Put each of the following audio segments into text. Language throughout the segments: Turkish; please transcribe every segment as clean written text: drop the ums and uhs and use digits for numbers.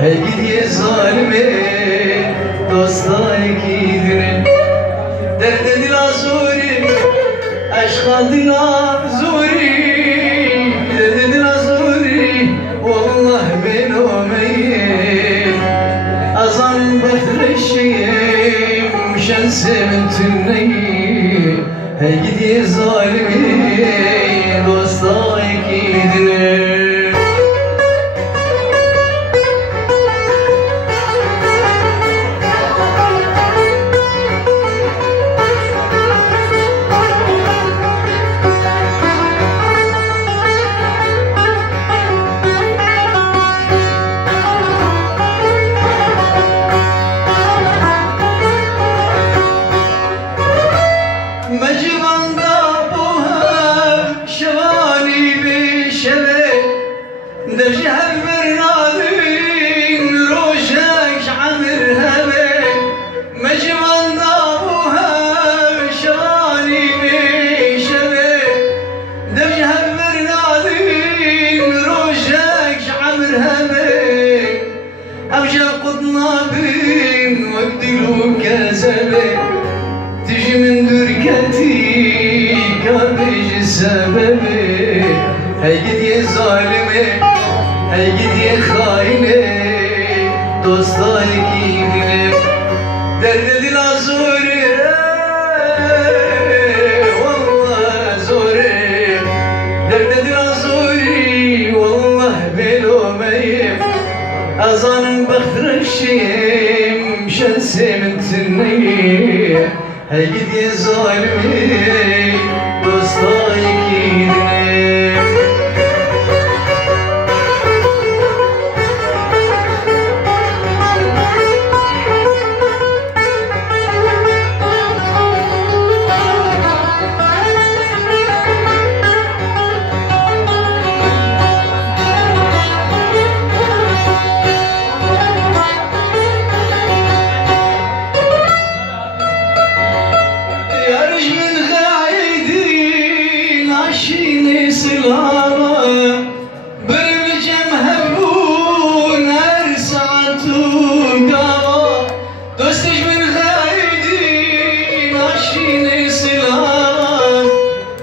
Heygiye zalime dostay gidine derde dil azuri aşka dil azuri derde dil azuri vallahi ben omeyim azan betreşim şensemin tünneyi heygiye zalime dostay gidine دجهل برنادين روشك عمر هبه مجمن دابوها شواني بشبه دجهل برنادين روشك عمر هبه أبجا قطنا بين وقدلو كزبه تجي من دركتي كابج سببه هيجد يا ظالمه Ey gidi haine dostlar gidine derde dil azuri vallahi zori derde dil azuri vallahi belomeyim azanın baktırışım şensemin tünneyi ey gidi zalimi dostlar gidine Silahla böleceğim hebun her saatu gava Dostiş min haydin aşine silahla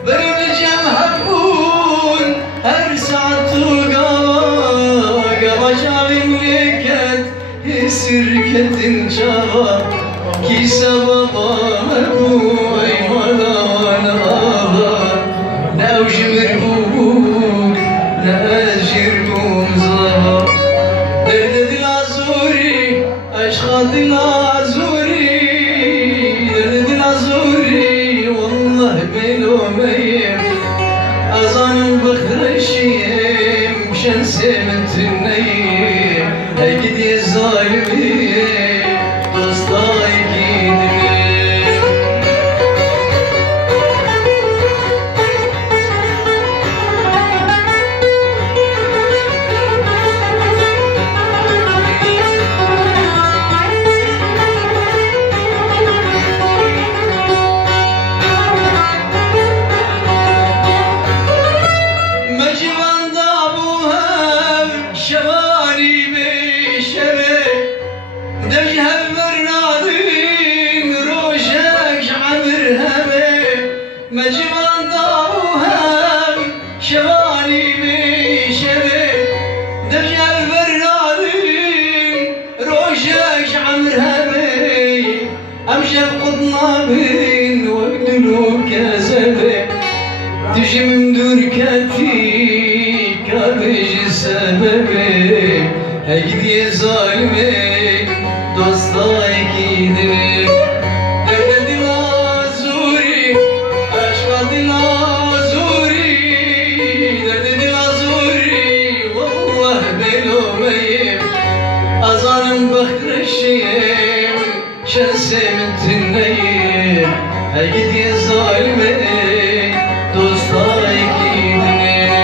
böleceğim hebun her saatu gava Gava çavim leket sirketin çava ki sababa mebuy madavan ava Nevşimir dil azuri, derde dil azuri, vallahi belomeyim azanın bakırışım, şensemin tünneyi ey gidi zalimi, dostay gidine مجمن داوهم شواني بشبه دجال برنادين روشك عمر همي أمشب قطنا بين وقدلو كزبه تجي من دركتي كابج سببه هيدي ظالمي دوستاي كيدني azanın bakırışım şensemin tünneyi ey gidi zalime dostay gidine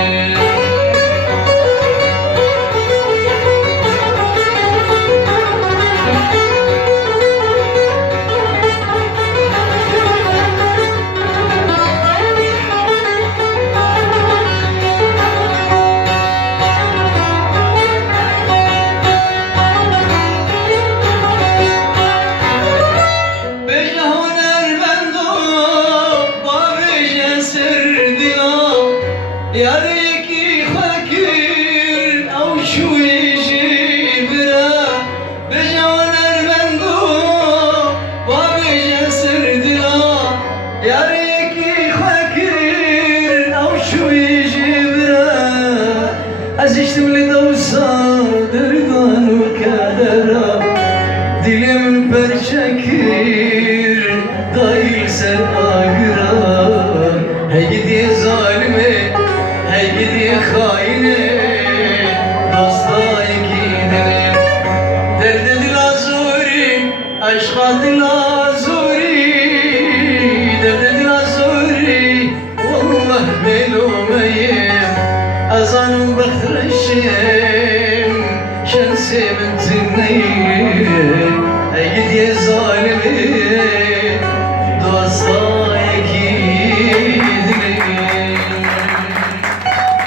Dilim perçekir Değil sen ağıra Hey gidi zalime Hey gidi haine Dosta gidene Derde dil azuri Aşka dil